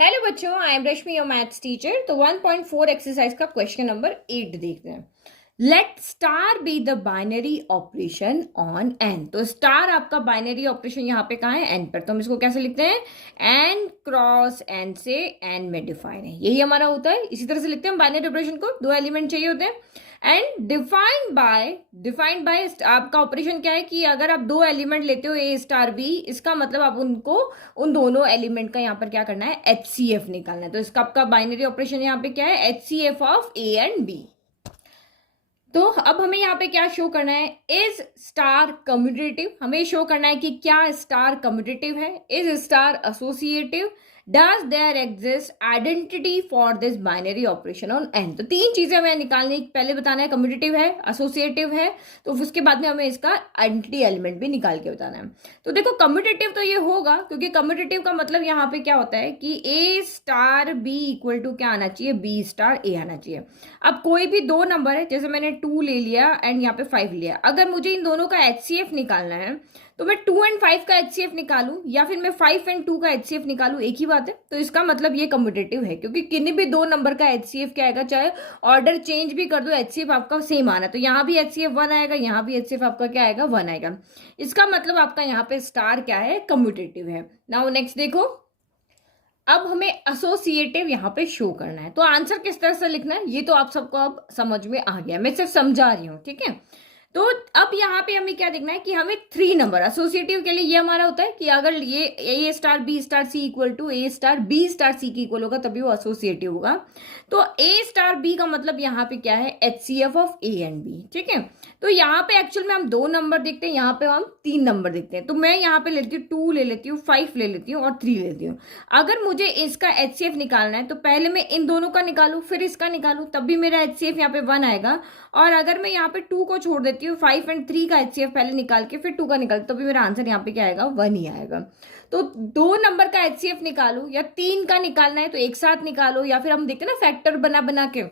Hello बच्चों, I am Rashmi your maths teacher. तो 1.4 exercise का क्वेश्चन नंबर 8 देखते हैं। Let star be the binary operation on N. तो स्टार आपका बाइनरी ऑपरेशन यहाँ पे कहाँ है? एन पर। तो हम इसको कैसे लिखते हैं? एन क्रॉस एन से एन में डिफाइन है, यही हमारा होता है। इसी तरह से लिखते हैं हम बाइनरी ऑपरेशन को। दो एलिमेंट चाहिए होते हैं एंड डिफाइंड बाय आपका ऑपरेशन क्या है कि अगर आप दो एलिमेंट लेते हो ए स्टार बी, इसका मतलब आप उनको उन दोनों एलिमेंट का यहाँ पर क्या करना है? HCF निकालना है। तो इसका आपका बाइनरी ऑपरेशन यहाँ पे क्या है? HCF of A and B. तो अब हमें यहाँ पे क्या शो करना है? Is star commutative. हमें शो करना है कि क्या स्टार कम्यूटेटिव है, is star associative, does there exist identity for this binary operation on N. तो तीन चीजें हमें निकालनी, पहले बताना है कम्यूटेटिव है, एसोसिएटिव है, तो उसके बाद में हमें इसका आइडेंटिटी एलिमेंट भी निकाल के बताना है। तो देखो कम्यूटेटिव तो ये होगा, क्योंकि कम्यूटेटिव का मतलब यहाँ पे क्या होता है कि ए स्टार बी इक्वल टू क्या आना चाहिए? बी स्टार ए आना चाहिए। अब कोई भी दो नंबर है, जैसे मैंने 2 ले लिया एंड यहाँ पे 5 लिया, अगर मुझे इन दोनों का HCF निकालना है तो मैं 2 एंड 5 का HCF निकालूं या फिर मैं 5 एंड 2 का HCF निकालूं, एक ही बात है। तो इसका मतलब ये कम्यूटेटिव है, क्योंकि किन्हीं भी दो नंबर का HCF क्या आएगा, चाहे ऑर्डर चेंज भी कर दो, HCF आपका सेम आना। तो यहाँ भी HCF 1 आएगा, यहाँ भी HCF आपका क्या आएगा? 1 आएगा। इसका मतलब आपका यहाँ पे स्टार क्या है? कम्यूटेटिव है। नाउ नेक्स्ट देखो, अब हमें एसोसिएटिव यहाँ पे शो करना है। तो आंसर किस तरह से लिखना है ये तो आप सबको अब समझ में आ गया, मैं सिर्फ समझा रही हूँ, ठीक है। तो अब यहाँ पे हमें क्या देखना है कि हमें 3 नंबर एसोसिएटिव के लिए ये हमारा होता है कि अगर ये A star B star C equal to A star B star C की इक्वल होगा तभी वो एसोसिएटिव होगा। तो ए स्टार बी का मतलब यहाँ पे क्या है? HCF of A and B, ठीक है। तो यहाँ पे एक्चुअल में हम 2 नंबर देखते हैं, यहाँ पे हम 3 नंबर देखते हैं। तो मैं यहाँ पे लेती हूँ 2 ले लेती हूँ, 5 ले लेती हूँ और 3 लेती हूँ। अगर मुझे इसका HCF निकालना है तो पहले मैं इन दोनों का निकालू फिर इसका निकालू, तब भी मेरा HCF यहाँ पे 1 आएगा। और अगर मैं यहाँ पे 2 को छोड़ देती हूँ, 5 एंड 3 का HCF पहले निकाल के फिर 2 का निकाल, तभी मेरा आंसर यहाँ पे क्या आएगा? 1 ही आएगा। तो 2 नंबर का HCF निकालो या 3 का निकालना है तो एक साथ निकालो, या फिर हम देखते हैं ना फैक्टर बना बना के,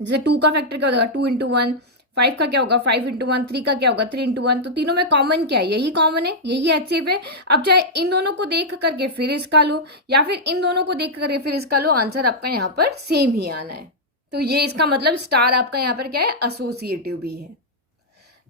जैसे 2 का फैक्टर क्या होगा? 2 इंटू 1। 5 का क्या होगा? 5 इंटू 1। 3 का क्या होगा? 3 इंटू 1। तो तीनों में कॉमन क्या है? यही कॉमन है, यही HCF है। अब चाहे इन दोनों को देख करके फिर इसका लो या फिर इन दोनों को देख करके फिर इसका लो, आंसर आपका यहाँ पर सेम ही आना है। तो ये इसका मतलब स्टार आपका यहाँ पर क्या है? एसोसिएटिव भी है।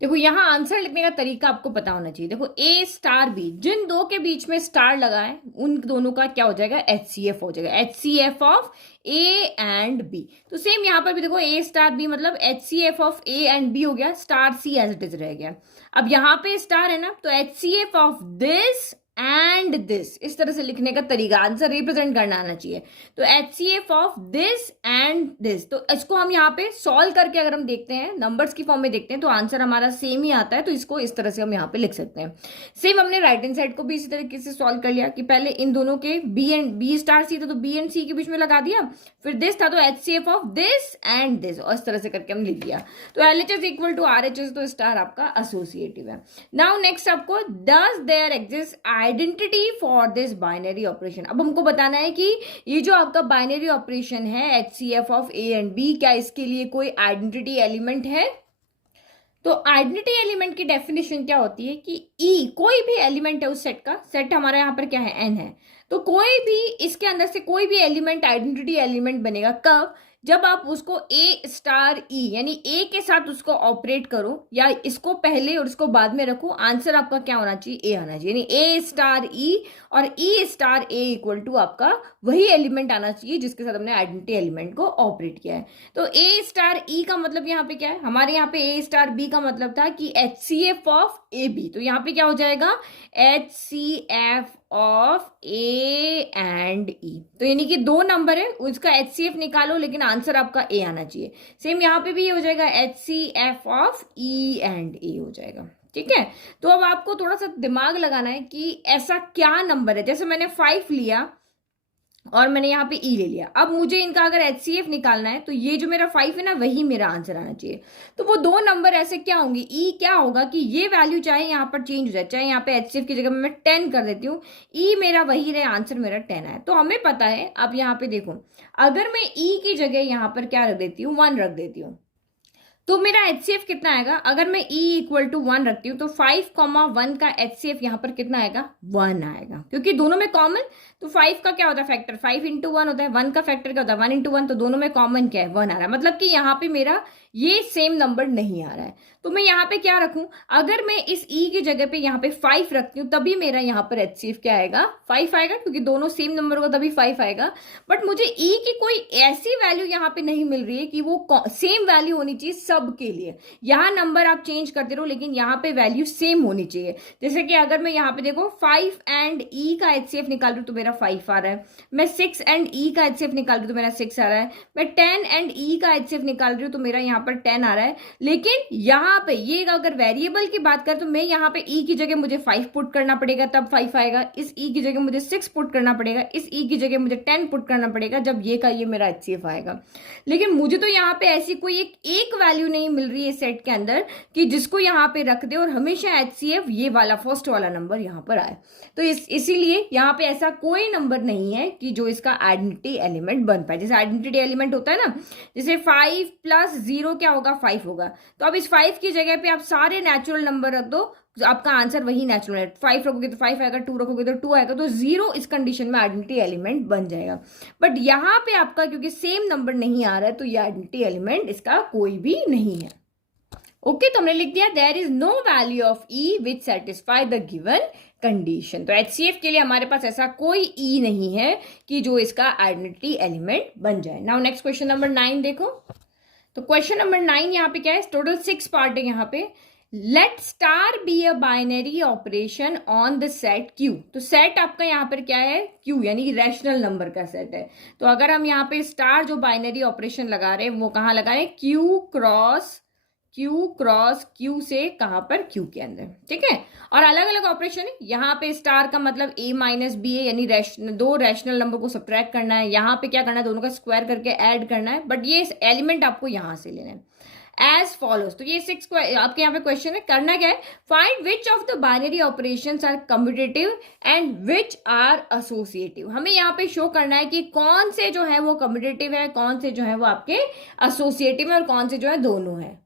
देखो यहाँ आंसर लिखने का तरीका आपको पता होना चाहिए। देखो ए स्टार बी, जिन दो के बीच में स्टार लगा है उन दोनों का क्या हो जाएगा? HCF हो जाएगा, HCF of A and B. तो सेम यहाँ पर भी देखो ए स्टार बी मतलब HCF of A and B हो गया, star C as it is रह गया। अब यहाँ पे स्टार है ना, तो HCF of this and this, इस तरह से लिखने का तरीका, आंसर रिप्रेजेंट करना आना चाहिए। तो HCF of this and this, तो इसको हम यहाँ पे सॉल्व करके अगर हम देखते हैं, नंबर्स की फॉर्म में देखते हैं, तो आंसर हमारा सेम ही आता है। तो इसको इस तरह से हम यहाँ पे लिख सकते हैं। सेम हमने राइट हैंड साइड को भी इसी तरीके से सॉल्व कर लिया कि पहले इन दोनों के बी स्टार सी था तो बी एंड सी के बीच में लगा दिया, फिर दिस था तो HCF of this and this, और इस तरह से करके हम लिख दिया। तो LHS इक्वल टू RHS, तो स्टार आपका एसोसिएटिव है। नाउ नेक्स्ट आपको does there exist identity for this binary operation. अब हमको बताना है कि ये जो आपका बाइनरी ऑपरेशन है HCF of A and B, क्या इसके लिए कोई आइडेंटिटी एलिमेंट है? तो आइडेंटिटी एलिमेंट की डेफिनेशन क्या होती है कि ई कोई भी एलिमेंट है उस सेट का, सेट हमारा यहाँ पर क्या है? एन है। तो कोई भी इसके अंदर से कोई भी एलिमेंट आइडेंटिटी एलिमेंट बनेगा कब? जब आप उसको ए स्टार ई यानी ए के साथ उसको ऑपरेट करो, या इसको पहले और इसको बाद में रखो, आंसर आपका क्या होना चाहिए? ए आना चाहिए। यानी ए स्टार ई और ई स्टार ए इक्वल टू आपका वही एलिमेंट आना चाहिए जिसके साथ हमने आइडेंटिटी एलिमेंट को ऑपरेट किया है। तो ए स्टार ई का मतलब यहाँ पे क्या है? हमारे यहाँ पे ए स्टार बी का मतलब था कि HCF ऑफ ए बी, तो यहाँ पे क्या हो जाएगा? HCF ऑफ ए एंड ई। तो यानी कि 2 नंबर है, उसका HCF निकालो लेकिन आंसर आपका ए आना चाहिए। सेम यहाँ पे भी ये हो जाएगा, HCF ऑफ ई एंड ए हो जाएगा, ठीक है। तो अब आपको थोड़ा सा दिमाग लगाना है कि ऐसा क्या नंबर है, जैसे मैंने 5 लिया और मैंने यहाँ पे ई ले लिया, अब मुझे इनका अगर HCF निकालना है तो ये जो मेरा 5 है ना, वही मेरा आंसर आना चाहिए। तो वो 2 नंबर ऐसे क्या होंगे? ई क्या होगा कि ये वैल्यू चाहे यहाँ पर चेंज हो जाए, चाहे यहाँ पे HCF की जगह मैं 10 कर देती हूँ, ई मेरा वही रहे, आंसर मेरा 10 आए। तो हमें पता है, अब यहाँ पे देखो, अगर मैं ई की जगह यहाँ पर क्या रख देती हूँ? 1 रख देती हूँ, तो मेरा HCF कितना आएगा, अगर मैं E इक्वल टू 1 रखती हूँ तो 5,1 का HCF यहाँ पर कितना आएगा, 1 आएगा, क्योंकि दोनों में कॉमन। तो 5 का क्या होता है फैक्टर, 5 इंटू 1 होता है, 1 का फैक्टर क्या होता है, 1 इंटू 1, तो दोनों में कॉमन क्या है, 1 आ रहा है, मतलब कि यहाँ पे मेरा ये सेम नंबर नहीं आ रहा है। तो मैं यहाँ पे क्या रखूं, अगर मैं इस E की जगह पे यहाँ पे 5 रखती हूँ तभी मेरा यहाँ पर HCF क्या आएगा, 5 आएगा, क्योंकि दोनों सेम नंबर होगा तभी 5 आएगा। बट मुझे E की कोई ऐसी वैल्यू यहाँ पे नहीं मिल रही है कि वो सेम वैल्यू होनी चाहिए सबके लिए। यहाँ नंबर आप चेंज करते रहो लेकिन यहाँ पे वैल्यू सेम होनी चाहिए। जैसे कि अगर मैं यहाँ पे देखो 5 एंड E का HCF निकाल रही हूँ तो मेरा 5 आ रहा है, मैं 6 एंड E का HCF निकाल रही हूँ तो मेरा 6 आ रहा है, मैं 10 एंड E का HCF निकाल रही हूँ तो मेरा यहाँ पर 10 आ रहा है। लेकिन यहाँ पे ये अगर वेरिएबल की बात करें तो मैं यहाँ पे E की जगह मुझे 5 पुट करना पड़ेगा तब 5 आएगा, इस E की जगह मुझे 6 पुट करना पड़ेगा, इस E की जगह मुझे 10 पुट करना पड़ेगा, जब ये का ये मेरा HCF आएगा। लेकिन मुझे तो यहाँ पे ऐसी कोई एक वैल्यू नहीं मिल रही है सेट के अंदर कि जिसको यहाँ पे रख दे और हमेशा HCF ये वाला फर्स्ट वाला नंबर यहाँ पर आए। तो इसीलिए यहाँ पे ऐसा कोई नंबर नहीं है कि जो इसका आइडेंटिटी एलिमेंट बन पाए। जैसे आइडेंटिटी एलिमेंट होता है ना, जैसे 5 प्लस 0 क्या होगा, 5 होगा, तो अब इस 5 की जगह पे आप सारे नेचुरल नंबर रख दो, तो आपका आंसर वही नेचुरल है। 5 रखोगे तो 5 आएगा, 2 रखोगे तो 2 आएगा, तो 0 इस कंडीशन में आइडेंटिटी एलिमेंट बन जाएगा। बट यहाँ पे आपका क्योंकि सेम नंबर नहीं आ रहा है तो ये आइडेंटिटी एलिमेंट इसका कोई भी नहीं है। ओके, तो हमने लिख दिया there is no value of E which satisfy the given condition. तो HCF के लिए हमारे पास ऐसा कोई E नहीं है कि जो इसका आइडेंटिटी एलिमेंट बन जाए। नाउ नेक्स्ट क्वेश्चन नंबर 9 देखो। तो क्वेश्चन नंबर 9 यहाँ पे क्या है, टोटल 6 पार्ट है यहाँ पे। Let star be a binary operation on the set Q। तो सेट आपका यहाँ पर क्या है, Q, यानी रैशनल नंबर का सेट है। तो अगर हम यहाँ पे स्टार जो बाइनरी ऑपरेशन लगा रहे हैं वो कहाँ लगा रहे हैं, Q क्रॉस Q से कहाँ पर, Q के अंदर, ठीक है। और अलग अलग ऑपरेशन है, यहाँ पे स्टार का मतलब A माइनस बी है, यानी दो रैशनल नंबर को सब्ट्रैक्ट करना है, यहाँ पे क्या करना है, दोनों का स्क्वायर करके ऐड करना है, बट ये एलिमेंट आपको यहाँ से लेना है एज फॉलोज। तो ये 6 आपके यहाँ पे क्वेश्चन है, करना क्या है, find which of the binary operations are commutative and which are associative. हमें यहाँ पे शो करना है कि कौन से जो है वो कम्यूटेटिव है, कौन से जो है वो आपके एसोसिएटिव है, और कौन से जो है दोनों है।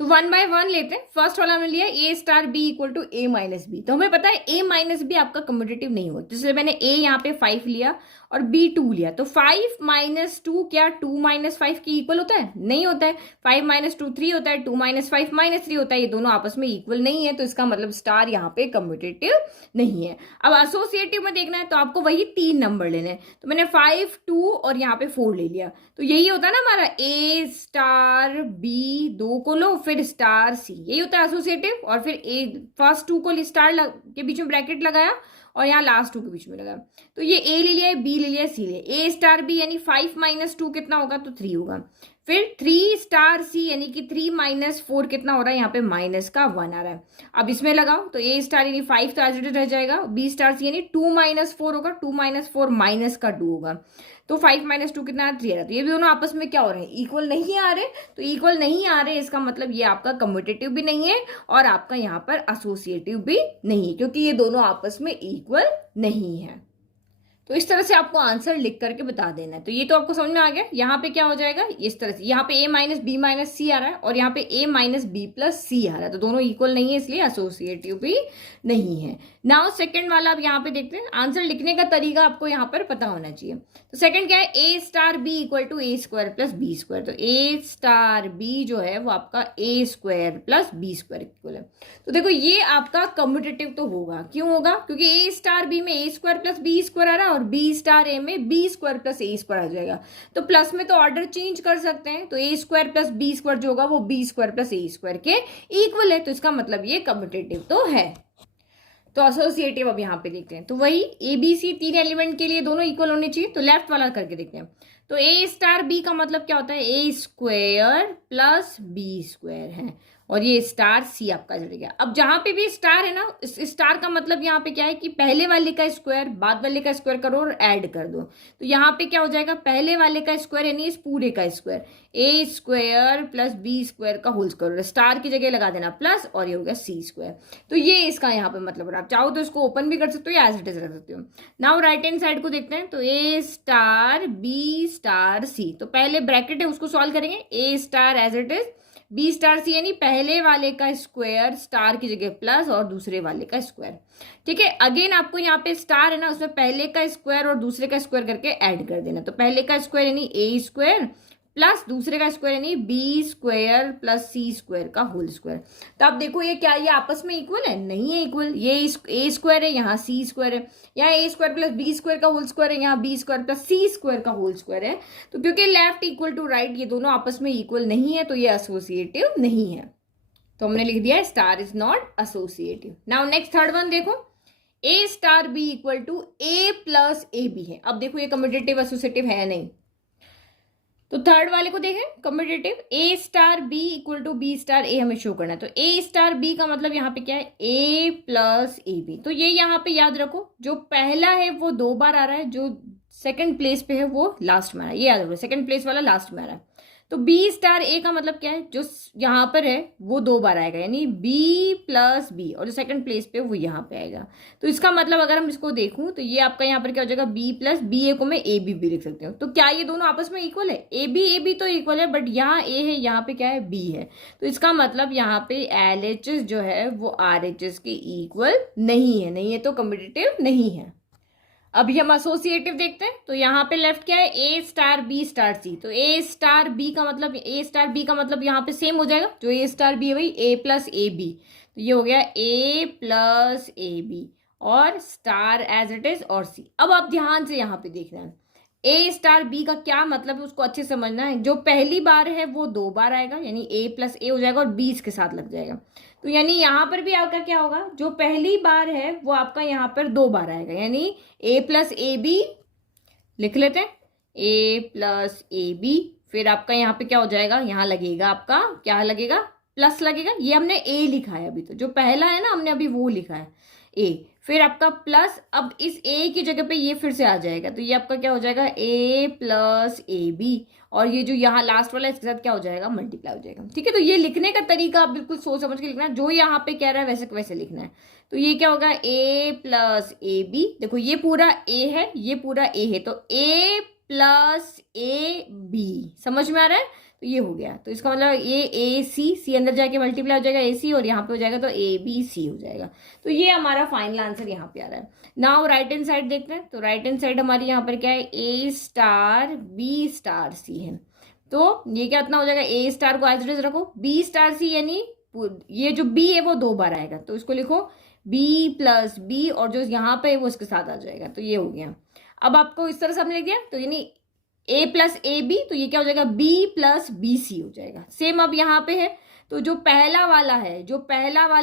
तो 1 बाय 1 लेते हैं। फर्स्ट वाला हमने लिया A star B equal to A minus B. तो हमें पता है A माइनस बी आपका कम्यूटेटिव नहीं होगा, जैसे मैंने A यहाँ पे 5 लिया और B 2 लिया, तो 5 माइनस 2 क्या 2 माइनस 5 की इक्वल होता है, नहीं होता है। 5 माइनस 2 3 होता है, 2 माइनस 5 माइनस 3 होता है, ये दोनों आपस में इक्वल नहीं है, तो इसका मतलब स्टार यहाँ पे कम्यूटेटिव नहीं है। अब एसोसिएटिव में देखना है तो आपको वही 3 नंबर लेने हैं, तो मैंने 5 2 और यहाँ पे 4 ले लिया, तो यही होता है ना हमारा A स्टार B, 2 को लो फिर स्टार C, यही होता है एसोसिएटिव। और फिर फर्स्ट 2 को स्टार के बीच में ब्रैकेट लगाया और यहाँ लास्ट 2 के बीच में लगाया, तो ये A ले लिया, B ले लिया, C ले लिया। A स्टार B यानी 5 माइनस 2 कितना होगा, तो 3 होगा। फिर 3 स्टार C यानी कि 3 माइनस 4 कितना हो रहा है, यहाँ पे माइनस का 1 आ रहा है। अब इसमें लगाओ तो A स्टार यानी 5 तो एज इट इज रह जाएगा, B स्टार C यानी 2 माइनस 4 होगा, 2 माइनस 4 माइनस का 2 होगा, तो 5 माइनस 2 कितना 3 आ रहा है। तो ये भी दोनों आपस में क्या हो रहे हैं, इक्वल नहीं आ रहे। तो इक्वल नहीं आ रहे इसका मतलब ये आपका कम्यूटेटिव भी नहीं है और आपका यहाँ पर एसोसिएटिव भी नहीं है, क्योंकि ये दोनों आपस में इक्वल नहीं है। तो इस तरह से आपको आंसर लिख करके बता देना है। तो ये तो आपको समझ में आ गया। यहाँ पे क्या हो जाएगा, इस तरह से यहाँ पे A माइनस बी माइनस सी आ रहा है और यहाँ पे A माइनस बी प्लस सी आ रहा है, तो दोनों इक्वल नहीं है इसलिए एसोसिएटिव भी नहीं है। नाउ सेकंड वाला आप यहाँ पे देखते हैं, आंसर लिखने का तरीका आपको यहाँ पर पता होना चाहिए। तो सेकंड क्या है, A star B equal to A square plus B square. तो A स्टार बी जो है वो आपका A square plus B square equal है। तो देखो ये आपका कम्यूटेटिव तो होगा, क्यों होगा, क्योंकि A स्टार बी में A square plus B square आ रहा है और B स्टार A में B square plus A square आ जाएगा। तो प्लस में तो ऑर्डर चेंज कर सकते हैं, तो A square plus B square जो होगा वो B square plus A square के इक्वल है, तो इसका मतलब ये कम्यूटेटिव तो है। तो एसोसिएटिव अब यहाँ पे देखते हैं, तो वही ABC 3 एलिमेंट के लिए दोनों इक्वल होने चाहिए। तो लेफ्ट वाला करके देखते हैं। तो A स्टार B का मतलब क्या होता है, A square plus B square है और ये स्टार C आपका चढ़ गया। अब जहां पे भी स्टार है ना, इस स्टार का मतलब यहाँ पे क्या है कि पहले वाले का स्क्वायर बाद वाले का स्क्वायर करो और ऐड कर दो। तो यहाँ पे क्या हो जाएगा, पहले वाले का स्क्वायर यानी इस पूरे का square, A square plus B square का होल स्क्वायर, स्टार की जगह लगा देना प्लस, और ये हो गया C स्क्वायर। तो ये इसका यहाँ पे मतलब, आप चाहो तो इसको ओपन भी कर सकते हो या एज इट इज रख सकते हो। नाउ राइट हैंड साइड को देखते हैं। तो A star B star C, तो पहले ब्रैकेट है उसको सॉल्व करेंगे, A star as it is B star C यानी पहले वाले का स्क्वायर स्टार की जगह प्लस और दूसरे वाले का स्क्वायर। ठीक है, अगेन आपको यहाँ पे स्टार है ना, उसमें पहले का स्क्वायर और दूसरे का स्क्वायर करके ऐड कर देना। तो पहले का स्क्वायर यानी ए स्क्वायर प्लस दूसरे का स्क्वायर यानी बी स्क्वायर प्लस सी स्क्वायर का होल स्क्वायर। तो अब देखो ये क्या, ये आपस में इक्वल है? नहीं है इक्वल। ये ए स्क्वायर है, यहाँ सी स्क्वायर है, यहाँ ए स्क्वायर प्लस बी स्क्वायर का होल स्क्वायर है, यहाँ बी स्क्वायर प्लस सी स्क्वायर का होल स्क्वायर है। तो क्योंकि लेफ्ट इक्वल टू राइट ये दोनों आपस में इक्वल नहीं है, तो ये एसोसिएटिव नहीं है। तो हमने लिख दिया है star is not associative. Now next third one देखो, A star B equal to A plus A B है। अब देखो ये कम्पिटिटिव एसोसिएटिव है नहीं, तो थर्ड वाले को देखें competitive. A star B equal to B star A हमें शो करना है। तो ए स्टार बी का मतलब यहाँ पे क्या है? ए प्लस ए बी। तो ये यहाँ पे याद रखो, जो पहला है वो 2 बार आ रहा है, जो सेकंड प्लेस पे है वो लास्ट में आ रहा है। ये याद रखो, सेकंड प्लेस वाला लास्ट में आ रहा है। तो बी स्टार ए का मतलब क्या है? जो यहाँ पर है वो 2 बार आएगा, यानी बी प्लस बी, और जो सेकंड प्लेस पे वो यहाँ पे आएगा। तो इसका मतलब अगर हम इसको देखूं तो ये आपका यहाँ पर क्या हो जाएगा? बी प्लस बी ए को मैं ए बी भी लिख सकती हूँ। तो क्या ये दोनों आपस में इक्वल है? ए बी तो इक्वल है, बट यहाँ ए है, यहाँ पे क्या है? बी है। तो इसका मतलब यहाँ पे एल एच एस जो है वो आर एच एस के इक्वल नहीं है, नहीं है तो कम्पिटिटिव नहीं है। अभी हम एसोसिएटिव देखते हैं। तो यहाँ पे लेफ्ट क्या है? ए स्टार बी स्टार सी। तो ए स्टार बी का मतलब, ए स्टार बी का मतलब यहाँ पे सेम हो जाएगा, जो ए स्टार बी है वही ए प्लस ए बी। तो ये हो गया ए प्लस ए बी और स्टार एज इट इज और सी। अब आप ध्यान से यहाँ पे देखना है, ए स्टार बी का क्या मतलब है उसको अच्छे से समझना है। जो पहली बार है वो 2 बार आएगा, यानी ए प्लस ए हो जाएगा और बी इसके साथ लग जाएगा। तो यानी यहाँ पर भी आपका क्या होगा? जो पहली बार है वो आपका यहाँ पर 2 बार आएगा, यानी ए प्लस ए बी लिख लेते हैं, ए प्लस ए बी। फिर आपका यहाँ पे क्या हो जाएगा? यहाँ लगेगा आपका क्या लगेगा? प्लस लगेगा। ये हमने ए लिखा है अभी, तो जो पहला है ना हमने अभी वो लिखा है ए, फिर आपका प्लस, अब इस ए की जगह पे ये फिर से आ जाएगा, तो ये आपका क्या हो जाएगा? ए प्लस ए बी, और ये जो यहाँ लास्ट वाला है इसके साथ क्या हो जाएगा? मल्टीप्लाई हो जाएगा। ठीक है, तो ये लिखने का तरीका आप बिल्कुल सोच समझ के लिखना है, जो यहाँ पे कह रहा है वैसे वैसे लिखना है। तो ये क्या होगा? ए प्लस ए बी। देखो ये पूरा ए है, ये पूरा ए है, तो ए प्लस ए बी, समझ में आ रहा है? तो ये हो गया। तो इसका मतलब ये ए सी अंदर जाके मल्टीप्लाई हो जाएगा ए सी, और यहाँ पे हो जाएगा तो ए बी सी हो जाएगा। तो ये हमारा फाइनल आंसर यहाँ पे आ रहा है। नाउ राइट हैंड साइड देखते हैं। तो राइट हैंड साइड हमारी यहाँ पर क्या है? ए स्टार बी स्टार सी है। तो ये क्या इतना हो जाएगा? ए स्टार को एज इट इज रखो, बी स्टार सी यानी ये जो बी है वो 2 बार आएगा, तो इसको लिखो बी प्लस बी, और जो यहाँ पे है वो इसके साथ आ जाएगा। तो ये हो गया। अब आपको इस तरह से हमने लिख दिया, तो यानी ए प्लस ए बी, तो ये क्या हो जाएगा? बी प्लस बी सी हो जाएगा। सेम अब यहाँ पे है, तो जो पहला वाला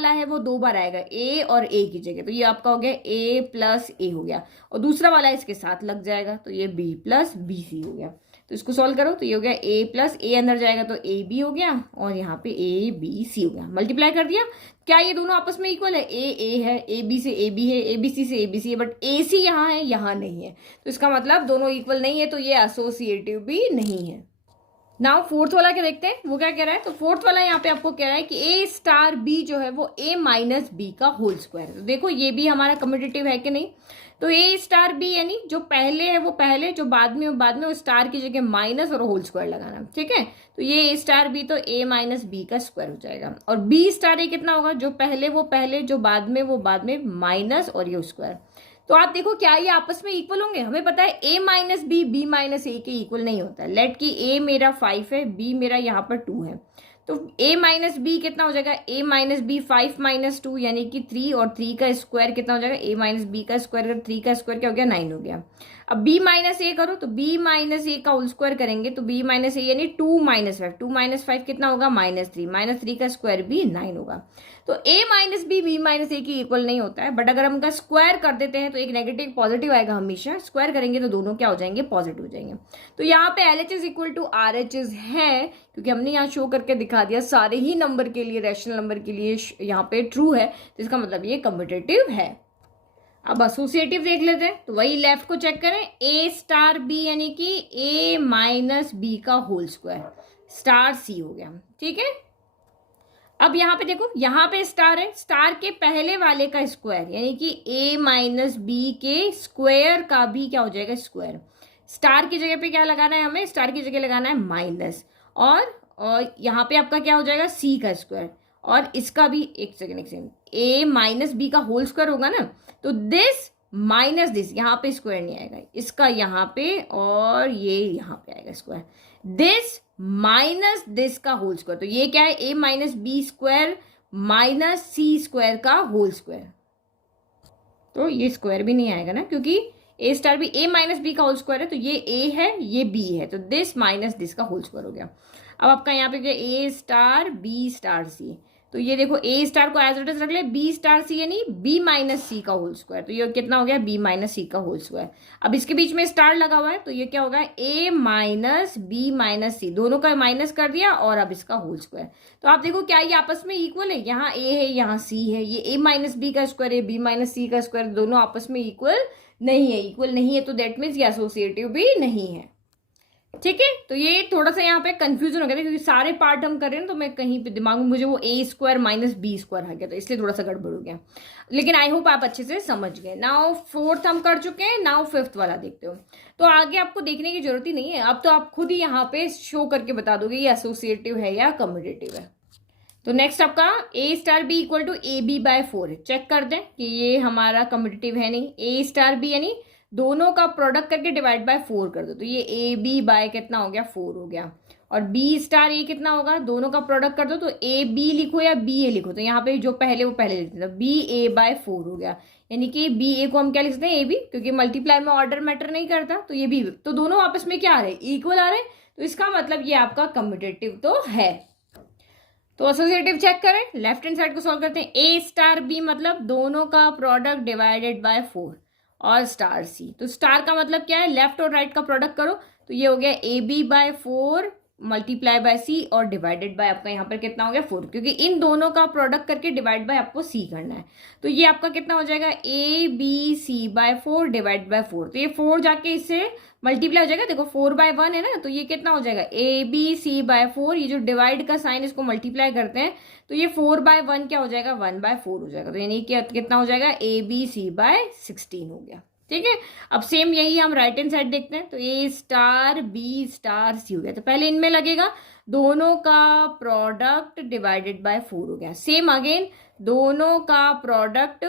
है वो 2 बार आएगा ए और ए की जगह, तो ये आपका हो गया ए प्लस ए हो गया, और दूसरा वाला इसके साथ लग जाएगा, तो ये बी प्लस बी सी हो गया। तो इसको सॉल्व करो तो ये हो गया ए प्लस ए अंदर जाएगा तो ए बी हो गया, और यहाँ पे ए बी सी हो गया। मल्टीप्लाई कर दिया। क्या ये दोनों आपस में इक्वल है? ए है, ए बी से ए बी है, ए बी सी से ए बी सी है, बट ए सी यहाँ है, यहाँ नहीं है। तो इसका मतलब दोनों इक्वल नहीं है, तो ये एसोसिएटिव भी नहीं है। नाउ फोर्थ वाला क्या देखते हैं, वो क्या कह रहा है? तो फोर्थ वाला यहाँ पे आपको कह रहा है कि ए स्टार बी जो है वो ए माइनस बी का होल स्क्वायर है। तो देखो ये भी हमारा कम्पिटिटिव है कि नहीं? तो ए स्टार बी यानी जो पहले है वो पहले, जो बाद में वो स्टार की जगह माइनस और होल स्क्वायर लगाना। ठीक है, तो ये ए स्टार बी तो ए माइनस बी का स्क्वायर हो जाएगा, और बी स्टार ए कितना होगा? जो पहले वो पहले, जो बाद में वो बाद में, माइनस और ये स्क्वायर। तो आप देखो क्या ये आपस में इक्वल होंगे? हमें पता है ए माइनस बी माइनस ए के इक्वल नहीं होता है। लेट की ए मेरा 5 है, बी मेरा यहाँ पर 2 है, तो ए माइनस बी कितना हो जाएगा? ए माइनस बी 5 माइनस 2 यानी कि 3, और 3 का स्क्वायर कितना हो जाएगा? ए माइनस बी का स्क्वायर, 3 का स्क्वायर क्या हो गया? 9 हो गया। अब बी माइनस ए करो, तो बी माइनस ए का होल स्क्वायर करेंगे तो बी माइनस ए यानी 2 माइनस 5, 2 माइनस 5 कितना होगा? -3, -3 का स्क्वायर भी 9 होगा। तो ए माइनस बी माइनस ए की इक्वल नहीं होता है, बट अगर हम उनका स्क्वायर कर देते हैं तो एक नेगेटिव पॉजिटिव आएगा हमेशा, स्क्वायर करेंगे तो दोनों क्या हो जाएंगे? पॉजिटिव हो जाएंगे। तो यहाँ पे L H S equal to R H S है, क्योंकि हमने यहाँ शो करके दिखा दिया सारे ही नंबर के लिए, रैशनल नंबर के लिए यहाँ पे ट्रू है, तो इसका मतलब ये कम्पिटिटिव है। अब एसोसिएटिव देख लेते हैं। तो वही लेफ्ट को चेक करें, ए स्टार बी यानी कि ए माइनस बी का होल स्क्वायर, स्टार सी हो गया। ठीक है, अब यहाँ पे देखो, यहाँ पे स्टार है, स्टार के पहले वाले का स्क्वायर यानी कि ए माइनस बी के स्क्वायर का भी क्या हो जाएगा? स्क्वायर। स्टार की जगह पे क्या लगाना है हमें? स्टार की जगह लगाना है माइनस, और और यहाँ पे आपका क्या हो जाएगा c का स्क्वायर, और इसका भी एक सेकेंड a माइनस बी का होल स्क्वायर होगा ना, तो दिस माइनस दिस, यहाँ पे स्क्वायर नहीं आएगा, इसका यहाँ पे और ये यहाँ पे आएगा स्क्वायर, दिस माइनस दिस का होल स्क्वायर, तो ये क्या है a minus B square minus C square का होल स्क्वायर, तो ये स्क्वायर भी नहीं आएगा ना, क्योंकि a स्टार भी a माइनस बी का होल स्क्वायर है, तो ये a है ये b है, तो दिस माइनस दिस का होल स्क्वायर हो गया। अब आपका यहाँ पे क्या a star b star c, तो ये देखो a स्टार को एज इट इज रख ले, b स्टार c यानी b माइनस सी का होल स्क्वायर, तो ये कितना हो गया b माइनस सी का होल स्क्वायर। अब इसके बीच में स्टार लगा हुआ है, तो ये क्या होगा a माइनस बी माइनस सी, दोनों का माइनस कर दिया और अब इसका होल स्क्वायर। तो आप देखो क्या ये आपस में इक्वल है, यहाँ a है यहाँ c है, ये a माइनस बी का स्क्वायर है, b माइनस सी का स्क्वायर, दोनों आपस में इक्वल नहीं है, इक्वल नहीं है, तो दैट मीन्स ये एसोसिएटिव भी नहीं है। ठीक है, तो ये थोड़ा सा यहाँ पे कंफ्यूजन हो गया था, क्योंकि सारे पार्ट हम कर रहे हैं, तो मैं कहीं पे दिमाग में मुझे वो a square minus B square आ गया, तो इसलिए थोड़ा सा गड़बड़ हो गया, लेकिन आई होप आप अच्छे से समझ गए। नाउ फोर्थ हम कर चुके हैं, नाउ फिफ्थ वाला देखते हो। तो आगे आपको देखने की जरूरत ही नहीं है, अब तो आप खुद ही यहाँ पे शो करके बता दोगे ये एसोसिएटिव है या कम्यूटेटिव है। तो नेक्स्ट आपका a star B equal to A B by 4 है, चेक कर दें कि ये हमारा कम्यूटेटिव है नहीं, a स्टार बी यानी दोनों का प्रोडक्ट करके डिवाइड बाय 4 कर दो, तो ये ए बी बाय कितना हो गया 4 हो गया, और बी स्टार ए कितना होगा, दोनों का प्रोडक्ट कर दो, तो ए बी लिखो या बी ए लिखो, तो यहाँ पे जो पहले वो पहले लिखते थे, बी ए बाय 4 हो गया, यानी कि बी ए को हम क्या लिख सकते हैं ए बी, क्योंकि मल्टीप्लाई में ऑर्डर मैटर नहीं करता, तो ये भी, तो दोनों आपस में क्या आ रहे हैं इक्वल आ रहे हैं, तो इसका मतलब ये आपका कम्यूटेटिव तो है। तो एसोसिएटिव चेक करें, लेफ्ट हैंड साइड को सॉल्व करते हैं, ए स्टार बी मतलब दोनों का प्रोडक्ट डिवाइडेड बाय 4 और स्टार सी, तो स्टार का मतलब क्या है लेफ्ट और राइट का प्रोडक्ट करो, तो ये हो गया A B by 4 multiply by C और डिवाइडेड बाय आपका यहाँ पर कितना हो गया 4, क्योंकि इन दोनों का प्रोडक्ट करके डिवाइड बाय आपको सी करना है, तो ये आपका कितना हो जाएगा A B C by 4 divide by 4, तो ये 4 जाके इससे मल्टीप्लाई हो जाएगा, देखो 4 बाय 1 है ना, तो ये कितना हो जाएगा ए बी सी बाय 4, ये जो डिवाइड का साइन इसको मल्टीप्लाई करते हैं, तो ये 4 बाय 1 क्या हो जाएगा 1 बाय 4 हो जाएगा, तो यानी कि कितना हो जाएगा ए बी सी बाय 16 हो गया। ठीक है, अब सेम यही हम राइट हैंड साइड देखते हैं, तो ए स्टार बी स्टार सी हो गया, तो पहले इनमें लगेगा दोनों का प्रोडक्ट डिवाइडेड बाय 4 हो गया, सेम अगेन दोनों का प्रोडक्ट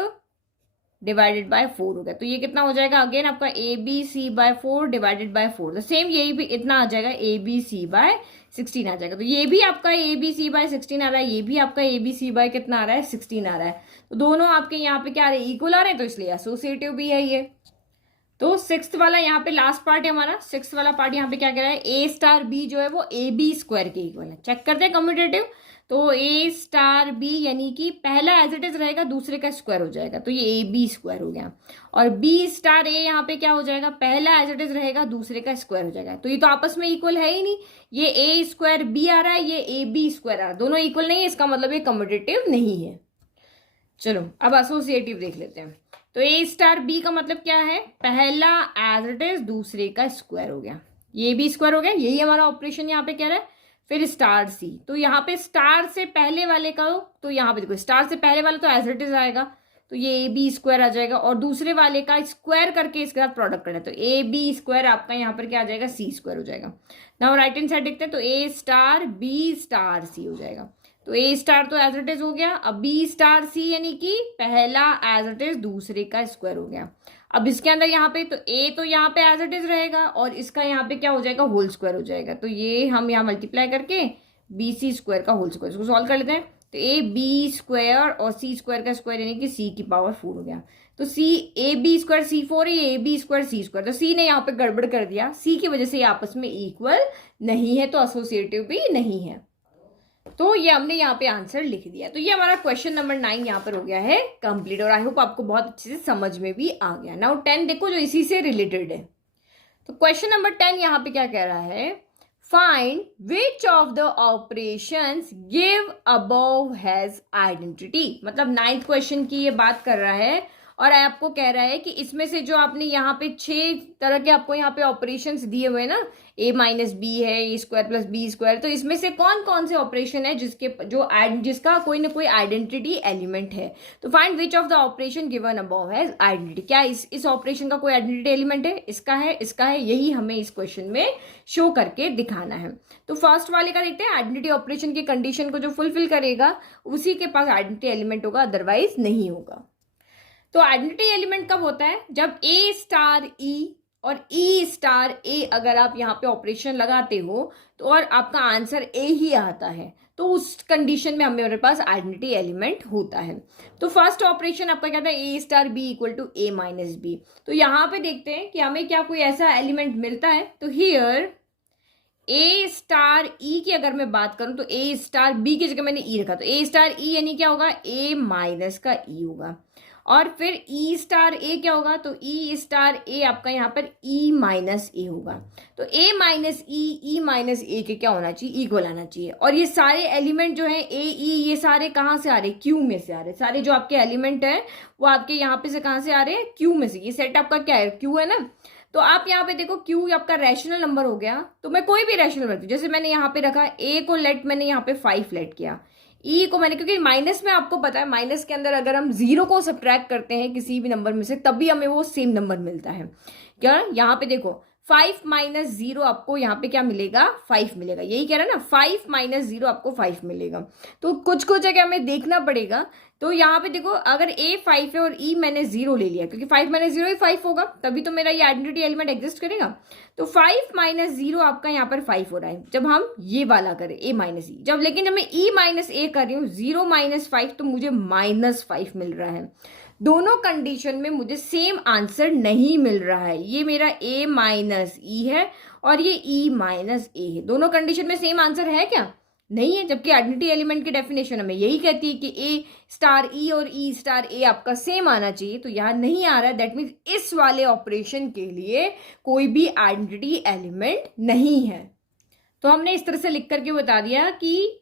डिवाइडेड बाय 4 हो गया, तो ये कितना हो जाएगा अगेन आपका A B C by 4 divided by 4, तो सेम यही भी इतना आ जाएगा ए बी सी बाय 16 आ जाएगा, तो ये भी आपका ए बी सी बाय 16 आ रहा है, ये भी आपका ए बी सी बाय कितना आ रहा है 16 आ रहा है, तो दोनों आपके यहाँ पे क्या आ रहे हैं इक्वल आ रहे हैं, तो इसलिए एसोसिएटिव भी है ये। तो सिक्स्थ वाला यहाँ पे लास्ट पार्ट है हमारा, सिक्स्थ वाला पार्ट यहाँ पे क्या कह रहा है ए स्टार बी जो है वो ए बी स्क्वायर के इक्वल है, चेक करते हैं कम्यूटेटिव, तो ए स्टार बी यानी कि पहला एज इट इज रहेगा दूसरे का स्क्वायर हो जाएगा, तो ये ए बी स्क्वायर हो गया, और बी स्टार ए यहाँ पे क्या हो जाएगा पहला एज इट इज रहेगा दूसरे का स्क्वायर हो जाएगा, तो ये तो आपस में इक्वल है ही नहीं, ये ए स्क्वायर बी आ रहा है ये ए बी स्क्वायर आ रहा है, दोनों इक्वल नहीं है, इसका मतलब ये कम्यूटेटिव नहीं है। चलो अब एसोसिएटिव देख लेते हैं, तो ए स्टार बी का मतलब क्या है पहला एज इट इज दूसरे का स्क्वायर हो गया, ये भी स्क्वायर हो गया, यही हमारा ऑपरेशन यहाँ पे कह रहा है, फिर स्टार सी, तो यहाँ पे स्टार से पहले वाले का तो यहाँ पे देखो स्टार से पहले वाला तो एज इट इज आएगा, तो ये ए बी स्क्वायर आ जाएगा, और दूसरे वाले का स्क्वायर करके इसके साथ प्रोडक्ट करना है, तो ए बी स्क्वायर आपका यहाँ पर क्या आ जाएगा सी स्क्वायर हो जाएगा। नाउ राइट हैंड साइड देखते हैं, तो ए स्टार बी स्टार सी हो जाएगा, तो ए स्टार तो एज इट इज हो गया, अब बी स्टार सी यानी कि पहला एज इट इज दूसरे का स्क्वायर हो गया, अब इसके अंदर यहाँ पे तो ए तो यहाँ पे एज इट इज रहेगा और इसका यहाँ पे क्या हो जाएगा होल स्क्वायर हो जाएगा, तो ये हम यहाँ मल्टीप्लाई करके बी सी स्क्वायर का होल स्क्वायर, इसको सॉल्व कर लेते हैं, तो ए बी स्क्वायर और सी स्क्वायर का स्क्वायर यानी कि सी की पावर 4 हो गया, तो सी ए बी स्क्वायर सी 4 है, A B square C square, तो सी ने यहाँ पे गड़बड़ कर दिया, सी की वजह से ये आपस में इक्वल नहीं है, तो एसोसिएटिव भी नहीं है, तो ये हमने यहाँ पे आंसर लिख दिया। तो ये हमारा क्वेश्चन नंबर 9 यहाँ पर हो गया है कंप्लीट, और आई होप आपको बहुत अच्छे से समझ में भी आ गया। नाउ 10 देखो जो इसी से रिलेटेड है, तो क्वेश्चन नंबर 10 यहाँ पे क्या कह रहा है, find which of the operations give above has identity, मतलब 9th क्वेश्चन की ये बात कर रहा है, और आपको कह रहा है कि इसमें से जो आपने यहाँ पे 6 तरह के आपको यहाँ पे ऑपरेशंस दिए हुए हैं ना, a माइनस बी है, ए स्क्वायर प्लस बी स्क्वायर, तो इसमें से कौन कौन से ऑपरेशन है जिसका कोई ना कोई आइडेंटिटी एलिमेंट है। तो find which of the operation given above has identity. क्या इस ऑपरेशन का कोई आइडेंटिटी एलिमेंट है? इसका है, यही हमें इस क्वेश्चन में शो करके दिखाना है। तो फर्स्ट वाले का देखते हैं, आइडेंटिटी ऑपरेशन की कंडीशन को जो फुलफिल करेगा उसी के पास आइडेंटिटी एलिमेंट होगा, अदरवाइज नहीं होगा। तो आइडेंटिटी एलिमेंट कब होता है? जब ए स्टार ई और ई स्टार ए अगर आप यहाँ पे ऑपरेशन लगाते हो तो और आपका आंसर ए ही आता है, तो उस कंडीशन में हमारे पास आइडेंटिटी एलिमेंट होता है। तो फर्स्ट ऑपरेशन आपका क्या था? A star B equal to A minus B. तो यहाँ पे देखते हैं कि हमें क्या कोई ऐसा एलिमेंट मिलता है। तो हियर ए स्टार ई की अगर मैं बात करूं तो ए स्टार बी की जगह मैंने ई रखा, तो ए स्टार ई यानी क्या होगा? ए माइनस का ई होगा। और फिर ई स्टार ए क्या होगा? तो ई स्टार ए आपका यहाँ पर ई माइनस ए होगा। तो ए माइनस ई माइनस ए के क्या होना चाहिए? इक्वल आना चाहिए। और ये सारे एलिमेंट जो है ए ई, ये सारे कहाँ से आ रहे? क्यू में से आ रहे। सारे जो आपके एलिमेंट है वो आपके यहाँ पे से कहाँ से आ रहे हैं? क्यू में से। ये सेट आपका क्या है? क्यू है ना। तो आप यहाँ पे देखो क्यू आपका रैशनल नंबर हो गया, तो मैं कोई भी रैशनल रखती हूँ। जैसे मैंने यहाँ पे रखा ए को मैंने यहाँ पे 5 लेट किया, ई को मैंने, क्योंकि माइनस में आपको पता है माइनस के अंदर अगर हम 0 को सब्ट्रैक्ट करते हैं किसी भी नंबर में से तभी हमें वो सेम नंबर मिलता है। क्या यहाँ पे देखो 5 माइनस 0 आपको यहाँ पे क्या मिलेगा? 5 मिलेगा। यही कह रहा है ना, 5 माइनस 0 आपको 5 मिलेगा। तो कुछ जगह हमें देखना पड़ेगा। तो यहाँ पे देखो अगर ए 5 है और ई मैंने 0 ले लिया, क्योंकि 5 माइनस 0 ही 5 होगा, तभी तो मेरा ये आइडेंटिटी एलिमेंट एग्जिस्ट करेगा। तो 5 माइनस 0 आपका यहाँ पर 5 हो रहा है जब हम ये वाला करें ए माइनस ई। लेकिन जब मैं ई माइनस ए कर रही हूँ 0 माइनस 5, तो मुझे -5 मिल रहा है। दोनों कंडीशन में मुझे सेम आंसर नहीं मिल रहा है। ये मेरा ए माइनस ई है और ये ई माइनस ए है। दोनों कंडीशन में सेम आंसर है क्या? नहीं है। जबकि आइडेंटिटी एलिमेंट की डेफिनेशन हमें यही कहती है कि ए स्टार ई और ई स्टार ए आपका सेम आना चाहिए, तो यहाँ नहीं आ रहा है। दैट मीन्स इस वाले ऑपरेशन के लिए कोई भी आइडेंटिटी एलिमेंट नहीं है। तो हमने इस तरह से लिख करके बता दिया कि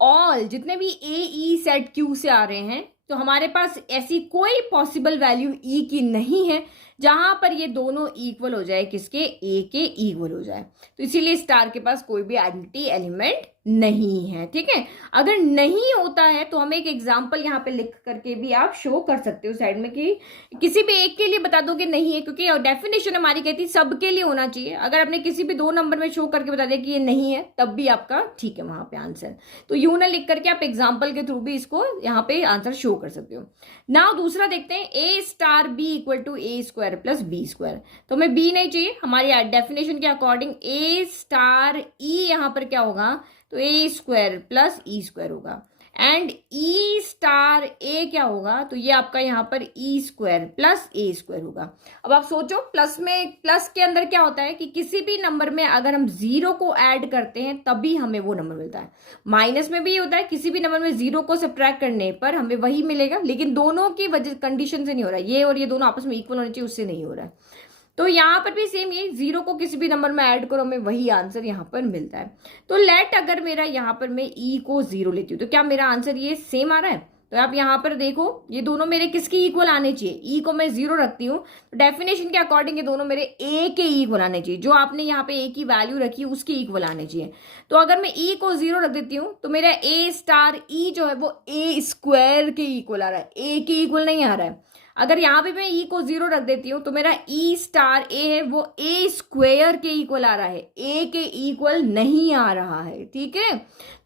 ऑल जितने भी ए ई सेट क्यू से आ रहे हैं, तो हमारे पास ऐसी कोई पॉसिबल वैल्यू ई की नहीं है जहां पर ये दोनों इक्वल हो जाए, किसके? ए के इक्वल हो जाए। तो इसीलिए स्टार के पास कोई भी आइडेंटिटी एलिमेंट नहीं है। ठीक है, अगर नहीं होता है तो हम एक एग्जांपल यहाँ पे लिख करके भी आप शो कर सकते हो साइड में कि किसी भी एक के लिए बता दो कि नहीं है, क्योंकि डेफिनेशन हमारी कहती है सबके लिए होना चाहिए। अगर आपने किसी भी 2 नंबर में शो करके बता दिया कि ये नहीं है, तब भी आपका ठीक है वहां पे आंसर। तो यूं ना लिख करके आप एग्जाम्पल के थ्रू भी इसको यहाँ पे आंसर शो कर सकते हो। नाउ दूसरा देखते हैं, A star B equal to A square plus B square. तो हमें बी नहीं चाहिए, हमारी डेफिनेशन के अकॉर्डिंग ए स्टार ई यहाँ पर क्या होगा? तो ए स्क्वायर प्लस ई स्क्वायर होगा। एंड ई स्टार ए क्या होगा? तो ये आपका यहाँ पर ई स्क्वायर प्लस ए स्क्वायर होगा। अब आप सोचो प्लस के अंदर क्या होता है कि किसी भी नंबर में अगर हम 0 को ऐड करते हैं तभी हमें वो नंबर मिलता है। माइनस में भी ये होता है, किसी भी नंबर में 0 को सब्ट्रैक्ट करने पर हमें वही मिलेगा, लेकिन दोनों की वजह कंडीशन से नहीं हो रहा है। ये और ये दोनों आपस में इक्वल होने चाहिए, उससे नहीं हो रहा है। तो यहाँ पर भी सेम, ये 0 को किसी भी नंबर में ऐड करो हमें वही आंसर यहाँ पर मिलता है। तो लेट अगर मेरा यहाँ पर मैं ई को 0 लेती हूँ तो क्या मेरा आंसर ये सेम आ रहा है? तो आप यहाँ पर देखो ये दोनों मेरे किसकी इक्वल आने चाहिए? ई को मैं 0 रखती हूँ तो डेफिनेशन के अकॉर्डिंग ये दोनों मेरे ए के इक्वल आने चाहिए। जो आपने यहाँ पे ए की वैल्यू रखी है उसकी इक्वल आने चाहिए। तो अगर मैं ई को 0 रख देती हूँ तो मेरा ए स्टार ई जो है वो ए स्क्वायर के इक्वल आ रहा है, ए के इक्वल नहीं आ रहा है। अगर यहाँ पे मैं ई को 0 रख देती हूँ तो मेरा ई स्टार ए है वो ए स्क्वायर के इक्वल आ रहा है, ए के इक्वल नहीं आ रहा है। ठीक है,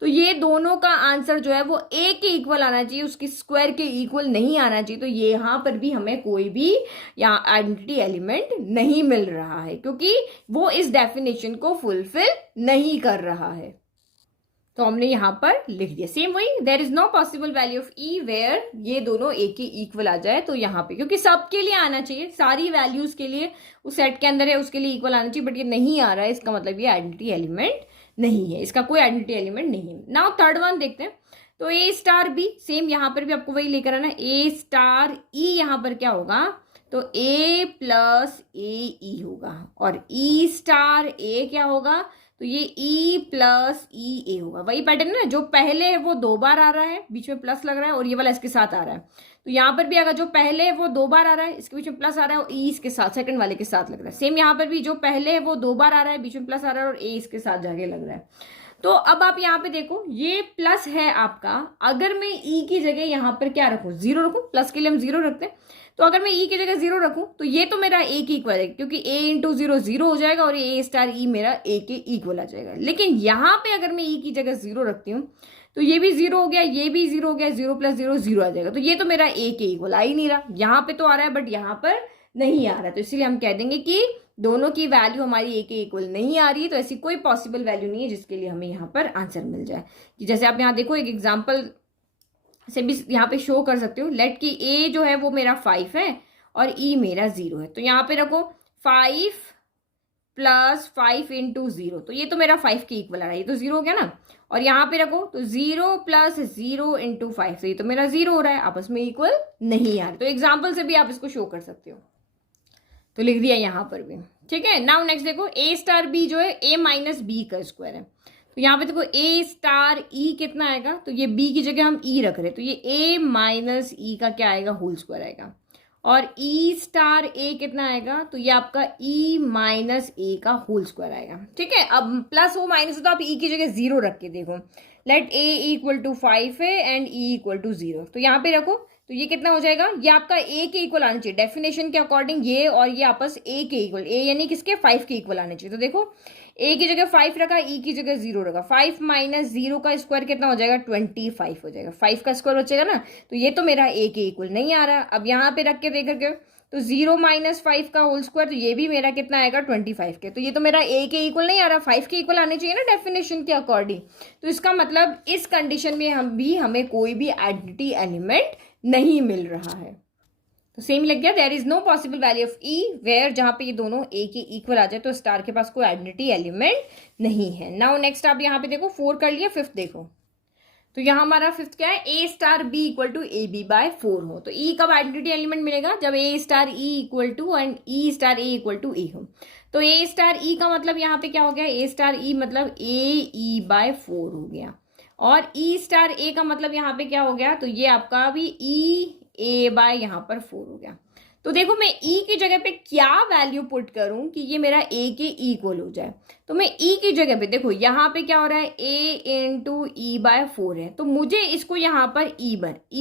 तो ये दोनों का आंसर जो है वो ए के इक्वल आना चाहिए, उसकी स्क्वायर के इक्वल नहीं आना चाहिए। तो ये यहाँ पर भी हमें कोई भी यहाँ आइडेंटिटी एलिमेंट नहीं मिल रहा है, क्योंकि वो इस डेफिनेशन को फुलफिल नहीं कर रहा है। तो हमने यहाँ पर लिख दिया सेम वही, there is no possible value of E where ये दोनों ए के इक्वल आ जाए। तो यहाँ पे क्योंकि सबके लिए आना चाहिए, सारी वैल्यूज के लिए उस सेट के अंदर है उसके लिए इक्वल आना चाहिए, बट ये नहीं आ रहा है, इसका मतलब ये आइडेंटिटी एलिमेंट नहीं है, इसका कोई आइडेंटिटी एलिमेंट नहीं है। नाउ थर्ड वन देखते हैं। तो ए स्टार बी, सेम यहाँ पर भी आपको वही लेकर आना, ए स्टार ई यहाँ पर क्या होगा? तो ए प्लस ए ई होगा, और ई स्टार ए क्या होगा? तो ये ई प्लस ई ए होगा। वही पैटर्न है, जो पहले है वो 2 बार आ रहा है, बीच में प्लस लग रहा है, और ये वाला इसके साथ आ रहा है। तो यहाँ पर भी अगर जो पहले है वो 2 बार आ रहा है, इसके बीच में प्लस आ रहा है, और ई इसके साथ सेकंड वाले के साथ लग रहा है। सेम यहाँ पर भी जो पहले है वो 2 बार आ रहा है, बीच में प्लस आ रहा है, और ए इसके साथ जाके लग रहा है। तो अब आप यहाँ पे देखो, ये प्लस है आपका, अगर मैं ई की जगह यहाँ पर क्या रखूँ, 0 रखूँ, प्लस के लिए हम 0 रखते हैं। तो अगर मैं ई की जगह 0 रखूँ तो ये तो मेरा ए के इक्वल है, क्योंकि ए इंटू 0 0 हो जाएगा, और ये ए स्टार ई मेरा ए के इक्वल आ जाएगा। लेकिन यहाँ पे अगर मैं ई की जगह 0 रखती हूँ तो ये भी 0 हो गया, ये भी 0 हो गया, 0 + 0 0 आ जाएगा। तो ये तो मेरा ए के इक्वल आ ही नहीं रहा, यहाँ पे तो आ रहा है बट यहाँ पर नहीं आ रहा है। तो इसीलिए हम कह देंगे कि दोनों की वैल्यू हमारी ए के इक्वल नहीं आ रही है। तो ऐसी कोई पॉसिबल वैल्यू नहीं है जिसके लिए हमें यहाँ पर आंसर मिल जाए। कि जैसे आप यहाँ देखो, एक एग्जाम्पल से भी यहाँ पे शो कर सकते हो। लेट की ए जो है वो मेरा 5 है और ई मेरा 0 है। तो यहाँ पे रखो 5 + 5 × 0, तो ये तो मेरा 5 के इक्वल आ रहा है, ये तो 0 हो गया ना। और यहाँ पे रखो तो 0 + 0 × 5, तो ये तो मेरा 0 हो रहा है, आपस में इक्वल नहीं आ रहा। तो एग्जाम्पल से भी आप इसको शो कर सकते हो। तो लिख दिया यहाँ पर भी, ठीक है। नाउ नेक्स्ट देखो, a स्टार b जो है a - b का स्क्वायर है। तो यहाँ पे देखो a स्टार e कितना आएगा, तो ये b की जगह हम e रख रहे हैं, तो ये a - e का क्या आएगा, होल स्क्वायर आएगा। और e स्टार a कितना आएगा, तो ये आपका e - a का होल स्क्वायर आएगा, ठीक है। अब प्लस हो माइनस हो तो आप e की जगह 0 रख के देखो। लेट a = 5 है एंड e = 0, तो यहाँ पे रखो, तो ये कितना हो जाएगा, ये आपका a के इक्वल आना चाहिए डेफिनेशन के अकॉर्डिंग, ये और ये आपस a के इक्वल, a यानी किसके, 5 के इक्वल आने चाहिए। तो देखो a की जगह 5 रखा, e की जगह 0 रखा, 5 - 0 का स्क्वायर कितना हो जाएगा, 25 हो जाएगा, 5 का स्क्वायर बचेगा ना। तो ये तो मेरा a के इक्वल नहीं आ रहा। अब यहाँ पे रख के देख करके, तो 0 - 5 का होल स्क्वायर, तो ये भी मेरा कितना आएगा, 25 के। तो ये तो मेरा a के इक्वल नहीं आ रहा, 5 के इक्वल आने चाहिए ना डेफिनेशन के अकॉर्डिंग। तो इसका मतलब इस कंडीशन में हमें कोई भी आइडेंटिटी एलिमेंट नहीं मिल रहा है। तो सेम लग गया, there is no possible value of E where, जहां पे ये दोनों ए के इक्वल आ जाए तो स्टार के पास कोई आइडेंटिटी एलिमेंट नहीं है। नाउ नेक्स्ट आप यहाँ पे देखो, 4 कर लिया, 5th देखो। तो यहाँ हमारा 5th क्या है, a स्टार b = ab/4 हो। तो e कब आइडेंटिटी एलिमेंट मिलेगा, जब a star e = and e star a = a हो। तो a स्टार e का मतलब यहाँ पे क्या हो गया, a स्टार e मतलब ae/4 हो गया। और e स्टार a का मतलब यहाँ पे क्या हो गया, तो ये आपका भी ea/ यहाँ पर 4 हो गया। तो देखो मैं e की जगह पे क्या वैल्यू पुट करूं कि ये मेरा a के इक्वल हो जाए। तो मैं e की जगह पे देखो, यहाँ पे क्या हो रहा है, a × e/4 है, तो मुझे इसको यहाँ पर e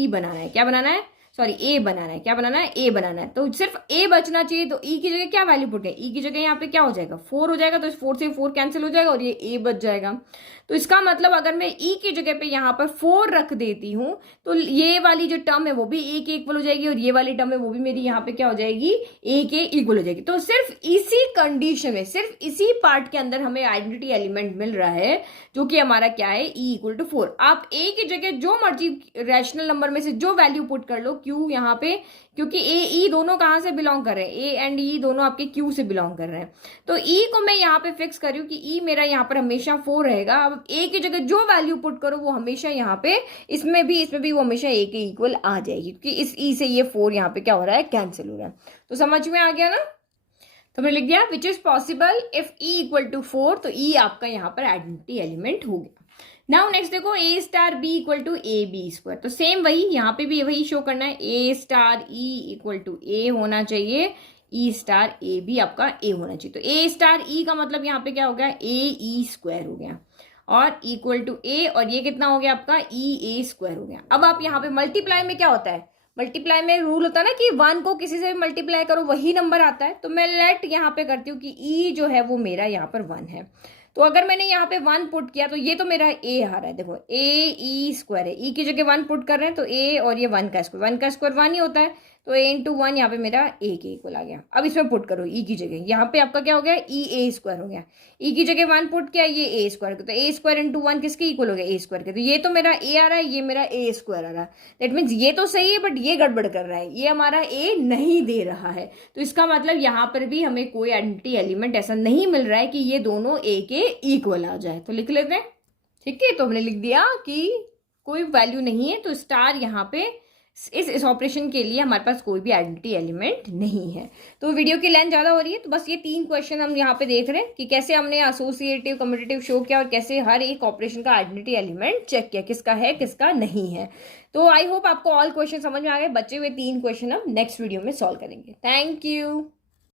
बनाना है, क्या बनाना है, सॉरी a बनाना है, क्या बनाना है, a बनाना है। तो सिर्फ a बचना चाहिए, तो e की जगह क्या वैल्यू पुट है, e की जगह यहाँ पे क्या हो जाएगा, 4 हो जाएगा। तो इस 4 से 4 कैंसिल हो जाएगा और ये a बच जाएगा। तो इसका मतलब अगर मैं e की जगह पे यहाँ पर 4 रख देती हूँ तो ये वाली जो टर्म है वो भी a के इक्वल हो जाएगी, और ये वाली टर्म है वो भी मेरी यहाँ पे क्या हो जाएगी, a के इक्वल हो जाएगी। तो सिर्फ इसी कंडीशन में, सिर्फ इसी पार्ट के अंदर हमें आइडेंटिटी एलिमेंट मिल रहा है, जो कि हमारा क्या है, e = 4। आप a की जगह जो मर्जी रैशनल नंबर में से जो वैल्यू पुट कर लो, क्यों यहाँ पे, क्योंकि a e दोनों कहाँ से बिलोंग कर रहे हैं, a एंड e दोनों आपके q से बिलोंग कर रहे हैं। तो e को मैं यहाँ पे फिक्स कर रही हूँ कि e मेरा यहाँ पर हमेशा 4 रहेगा। अब a की जगह जो वैल्यू पुट करो वो हमेशा यहाँ पे, इसमें भी वो हमेशा a के इक्वल आ जाएगी, क्योंकि इस e से ये 4 यहाँ पे क्या हो रहा है, कैंसिल हो रहा है। तो समझ में आ गया ना। तो मैंने लिख दिया which is possible if e = 4, तो e आपका यहाँ पर आइडेंटिटी एलिमेंट हो गया। नाउ नेक्स्ट देखो, a स्टार b = ab²। तो सेम वही, यहाँ पे भी वही शो करना है, a स्टार e = a होना चाहिए, e स्टार a भी आपका a होना चाहिए। तो a स्टार e का मतलब यहाँ पे क्या हो गया, ae² हो गया, और = a, और ये कितना हो गया आपका, ea² हो गया। अब आप यहाँ पे मल्टीप्लाई में क्या होता है, मल्टीप्लाई में रूल होता है ना कि 1 को किसी से भी मल्टीप्लाई करो वही नंबर आता है। तो मैं लेट यहाँ पे करती हूँ कि e जो है वो मेरा यहाँ पर 1 है। तो अगर मैंने यहाँ पे 1 पुट किया तो ये तो मेरा a आ रहा है, देखो ae² है, e की जगह 1 पुट कर रहे हैं तो a, और ये 1 का स्क्वायर 1 ही होता है, तो a × 1 यहाँ पे मेरा a के इक्वल आ गया। अब इसमें पुट करो e की जगह, यहाँ पे आपका क्या हो गया, ea² हो गया, e की जगह 1 पुट किया, ये a², तो a² × 1 किसके इक्वल हो गया, a² के। तो ये तो मेरा a आ रहा है, ये मेरा a² आ रहा है। दैट मीन्स ये तो सही है बट ये गड़बड़ कर रहा है, ये हमारा a नहीं दे रहा है। तो इसका मतलब यहाँ पर भी हमें कोई आइडेंटिटी एलिमेंट ऐसा नहीं मिल रहा है कि ये दोनों a के इक्वल आ जाए। तो लिख लेते हैं, ठीक है। तो हमने लिख दिया कि कोई वैल्यू नहीं है, तो स्टार यहाँ पे इस ऑपरेशन के लिए हमारे पास कोई भी आइडेंटिटी एलिमेंट नहीं है। तो वीडियो की लेंथ ज़्यादा हो रही है, तो बस ये 3 क्वेश्चन हम यहाँ पे देख रहे हैं कि कैसे हमने एसोसिएटिव कम्यूटेटिव शो किया और कैसे हर एक ऑपरेशन का आइडेंटिटी एलिमेंट चेक किया, किसका है किसका नहीं है। तो आई होप आपको ऑल क्वेश्चन समझ में आ गए। बचे हुए 3 क्वेश्चन हम नेक्स्ट वीडियो में सॉल्व करेंगे। Thank you.